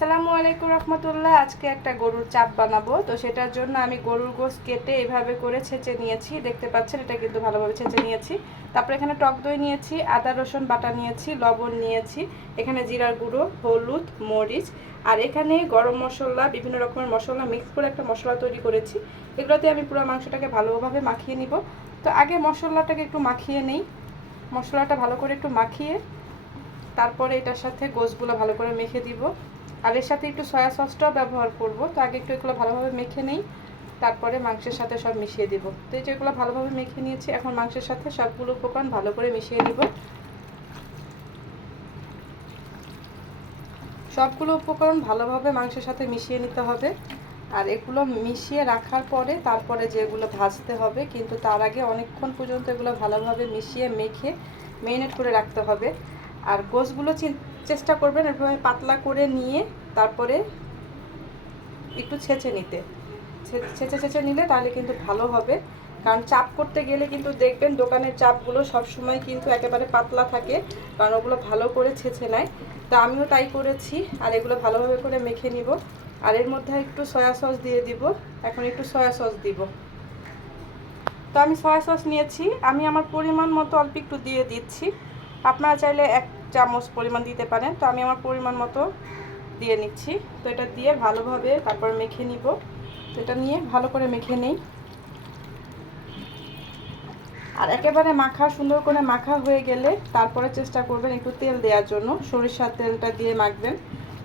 আসসালামু আলাইকুম রহমতুল্লাহ। আজকে একটা গরুর চাপ বানাবো, তো সেটার জন্য আমি গরুর গোশত কেটে এভাবে করে ছেঁচে নিয়েছি। দেখতে পাচ্ছেন এটা কিন্তু ভালোভাবে ছেঁচে নিয়েছি। তারপর এখানে টক দই নিয়েছি, আদা রসুন বাটা নিয়েছি, লবণ নিয়েছি, এখানে জিরার গুঁড়ো, হলুদ, মরিচ, আর এখানে গরম মশলা, বিভিন্ন রকমের মশলা মিক্স করে একটা মশলা তৈরি করেছি। এগুলোতে আমি পুরো মাংসটাকে ভালোভাবে মাখিয়ে নিব। তো আগে মশলাটাকে একটু মাখিয়ে নেই। মশলাটা ভালো করে একটু মাখিয়ে তারপরে এটার সাথে গোশতগুলো ভালো করে মেখে দিব। আর এর সাথে একটু সয়া সসটাও ব্যবহার করব। তো আগে একটু এগুলো ভালোভাবে মেখে নেই, তারপরে মাংসের সাথে সব মিশিয়ে দিব। তো এই যেগুলো ভালোভাবে মেখে নিয়েছি, এখন মাংসের সাথে সবগুলো উপকরণ ভালো করে মিশিয়ে নিব। সবগুলো উপকরণ ভালোভাবে মাংসের সাথে মিশিয়ে নিতে হবে। আর এগুলো মিশিয়ে রাখার পরে তারপরে যেগুলো ভাজতে হবে, কিন্তু তার আগে অনেকক্ষণ পর্যন্ত এগুলো ভালোভাবে মিশিয়ে মেখে মেরিনেট করে রাখতে হবে। আর গোশতগুলো চেষ্টা করবেন এভাবে পাতলা করে নিয়ে তারপরে একটু ছেঁচে নিতে। ছেঁচে নিলে তাহলে কিন্তু ভালো হবে। কারণ চাপ করতে গেলে কিন্তু দেখবেন দোকানের চাপগুলো সবসময় কিন্তু একেবারে পাতলা থাকে, কারণ ওগুলো ভালো করে ছেঁচে নেয়। তো আমিও তাই করেছি। আর এগুলো ভালোভাবে করে মেখে নিব। আর এর মধ্যে একটু সয়া সস দিয়ে দিব। এখন একটু সয়া সস দিব। তো আমি সয়া সস নিয়েছি, আমি আমার পরিমাণ মতো অল্প একটু দিয়ে দিচ্ছি। আপনারা চাইলে 1 চামচ পরিমাণ দিতে পারেন। তো আমি আমার পরিমাণ মতো দিয়ে নিচ্ছি। তো এটা দিয়ে ভালোভাবে তারপর মেখে নিব। তো এটা নিয়ে ভালো করে মেখে নেই। আর একেবারে সুন্দর করে মাখা হয়ে গেলে তারপরে চেষ্টা করবেন একটু তেল দেওয়ার জন্য। সরিষার তেলটা দিয়ে মাখবেন।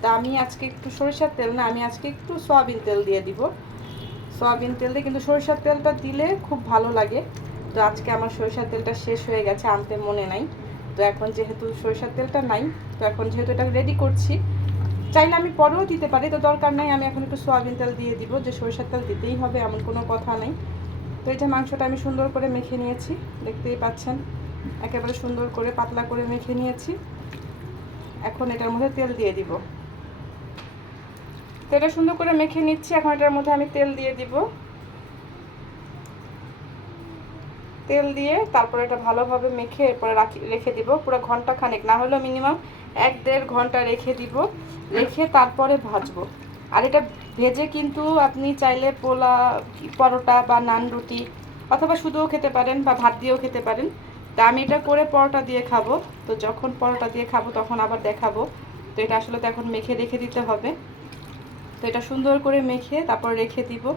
তা আমি আজকে একটু সরিষার তেল না, আমি আজকে একটু সয়াবিন তেল দিয়ে দিব। সয়াবিন তেল দিয়ে, কিন্তু সরিষার তেলটা দিলে খুব ভালো লাগে। তো আজকে আমার সরিষার তেলটা শেষ হয়ে গেছে, আনতে মনে নাই। তো এখন যেহেতু সরিষার তেলটা নাই, তো এখন যেহেতু এটা রেডি করছি, চাইলে আমি পরেও দিতে পারি, তো দরকার নাই। আমি এখন একটু সয়াবিন তেল দিয়ে দিব। যে সরিষার তেল দিতেই হবে এমন কোনো কথা নেই। তো এই যে মাংসটা আমি সুন্দর করে মেখে নিয়েছি, দেখতেই পাচ্ছেন একেবারে সুন্দর করে পাতলা করে মেখে নিয়েছি। এখন এটার মধ্যে তেল দিয়ে দিব। তো এটা সুন্দর করে মেখে নিচ্ছি, এখন এটার মধ্যে আমি তেল দিয়ে দিব। তেল দিয়ে তারপরে এটা ভালোভাবে মেখে এরপরে রেখে দিব পুরো ঘন্টা খানেক, না হলেও মিনিমাম 1-1.5 ঘন্টা রেখে দিব। রেখে তারপরে ভাজবো। আর এটা ভেজে কিন্তু আপনি চাইলে পরোটা বা নান রুটি অথবা শুধুও খেতে পারেন বা ভাত দিয়েও খেতে পারেন। তা আমি এটা করে পরোটা দিয়ে খাবো। তো যখন পরোটা দিয়ে খাবো তখন আবার দেখাবো। তো এটা আসলে তো এখন মেখে রেখে দিতে হবে। তো এটা সুন্দর করে মেখে তারপর রেখে দিব।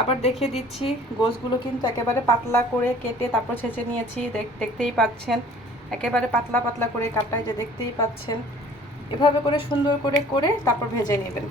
আবার দেখিয়ে দিচ্ছি, গোশতগুলো কিন্তু একেবারে পাতলা করে কেটে তারপর ছেঁচে নিয়েছি। দেখতেই পাচ্ছেন একেবারে পাতলা পাতলা করে কাটাই, যে দেখতেই পাচ্ছেন। এভাবে করে সুন্দর করে তারপর ভেজে নেবেন।